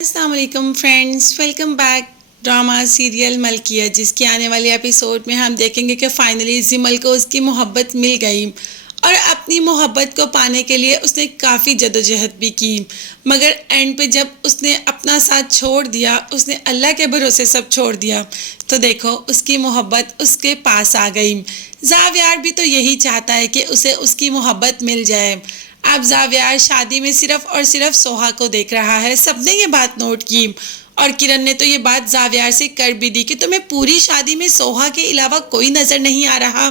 अस्सलाम वालेकुम friends, welcome back. Drama serial Malkiya, जिसके आने वाले एपिसोड में हम देखेंगे कि फाइनली जिमल को उसकी मोहब्बत मिल गई और अपनी मोहब्बत को पाने के लिए उसने काफ़ी जदोजहद भी की, मगर एंड पे जब उसने अपना साथ छोड़ दिया, उसने अल्लाह के भरोसे सब छोड़ दिया, तो देखो उसकी मोहब्बत उसके पास आ गई। जावियार भी तो यही चाहता है कि उसे उसकी मोहब्बत मिल जाए। अब जावियार शादी में सिर्फ और सिर्फ सोहा को देख रहा है। सबने ये बात नोट की और किरण ने तो ये बात जावियार से कर भी दी कि तुम्हें पूरी शादी में सोहा के अलावा कोई नजर नहीं आ रहा।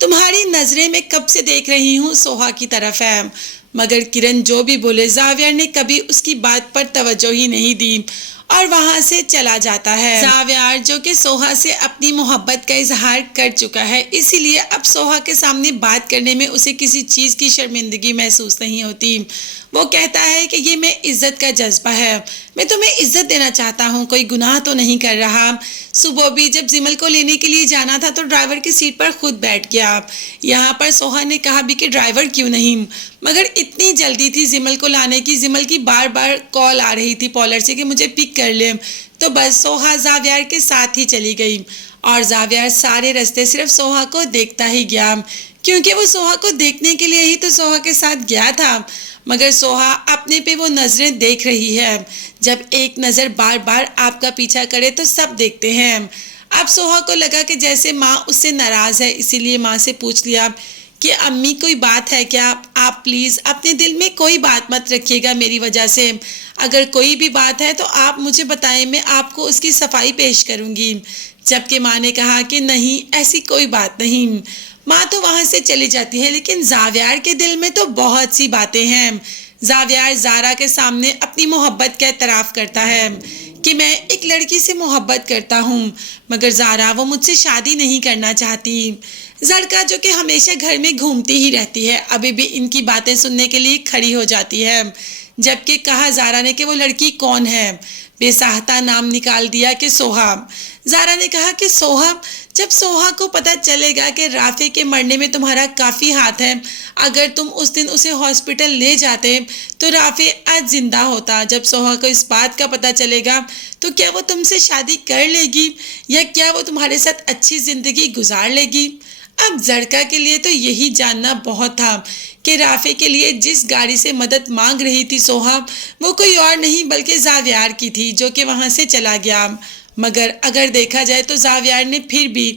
तुम्हारी नजरें मैं कब से देख रही हूँ सोहा की तरफ है। मगर किरण जो भी बोले, जावियार ने कभी उसकी बात पर तवज्जो ही नहीं दी और वहां से चला जाता है। जावियार जो कि सोहा से अपनी मोहब्बत का इजहार कर चुका है, इसीलिए अब सोहा के सामने बात करने में उसे किसी चीज़ की शर्मिंदगी महसूस नहीं होती। वो कहता है कि ये मैं इज्जत का जज्बा है, मैं तुम्हें इज्जत देना चाहता हूँ, कोई गुनाह तो नहीं कर रहा। सुबह भी जब जिमल को लेने के लिए जाना था तो ड्राइवर की सीट पर खुद बैठ गया। यहाँ पर सोहा ने कहा भी कि ड्राइवर क्यों नहीं, मगर इतनी जल्दी थी जिमल को लाने की। जिमल की बार बार कॉल आ रही थी पॉलर से कि मुझे पिक कर ले, तो बस सोहा जावियार के साथ ही चली गई और जावियार सारे रास्ते सिर्फ सोहा को देखता ही गया, क्योंकि वो सोहा को देखने के लिए ही तो सोहा के साथ गया था। मगर सोहा अपने पे वो नजरें देख रही है। जब एक नज़र बार बार आपका पीछा करे तो सब देखते हैं। अब सोहा को लगा कि जैसे माँ उससे नाराज़ है, इसीलिए माँ से पूछ लिया कि अम्मी कोई बात है क्या? आप प्लीज़ अपने दिल में कोई बात मत रखिएगा मेरी वजह से। अगर कोई भी बात है तो आप मुझे बताएं, मैं आपको उसकी सफाई पेश करूँगी। जबकि माँ ने कहा कि नहीं, ऐसी कोई बात नहीं। माँ तो वहाँ से चली जाती है, लेकिन जावियार के दिल में तो बहुत सी बातें हैं। जावियार जारा के सामने अपनी मोहब्बत का एतराफ़ करता है कि मैं एक लड़की से मोहब्बत करता हूँ, मगर जारा वो मुझसे शादी नहीं करना चाहती। जरका जो कि हमेशा घर में घूमती ही रहती है, अभी भी इनकी बातें सुनने के लिए खड़ी हो जाती है। जबकि कहा जारा ने कि वो लड़की कौन है, बेसाहता नाम निकाल दिया कि सोहा। जारा ने कहा कि सोहा, जब सोहा को पता चलेगा कि राफे के मरने में तुम्हारा काफ़ी हाथ है, अगर तुम उस दिन उसे हॉस्पिटल ले जाते तो राफे आज जिंदा होता। जब सोहा को इस बात का पता चलेगा तो क्या वो तुमसे शादी कर लेगी या क्या वो तुम्हारे साथ अच्छी ज़िंदगी गुजार लेगी? अब जड़का के लिए तो यही जानना बहुत था कि राफे के लिए जिस गाड़ी से मदद मांग रही थी सोहा, वो कोई और नहीं बल्कि जावियार की थी, जो कि वहाँ से चला गया। मगर अगर देखा जाए तो जावियार ने फिर भी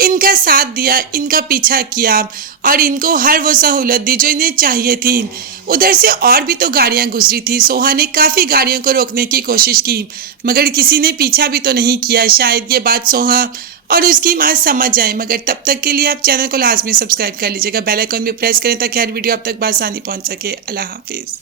इनका साथ दिया, इनका पीछा किया और इनको हर वो सहूलत दी जो इन्हें चाहिए थी। उधर से और भी तो गाड़ियां गुजरी थी। सोहा ने काफ़ी गाड़ियों को रोकने की कोशिश की, मगर किसी ने पीछा भी तो नहीं किया। शायद ये बात सोहा और उसकी माँ समझ जाए। मगर तब तक के लिए आप चैनल को लाजमी सब्सक्राइब कर लीजिएगा, बेल आइकन भी प्रेस करें ताकि हर वीडियो आप तक बासानी पहुँच सके। अल्लाह हाफिज़।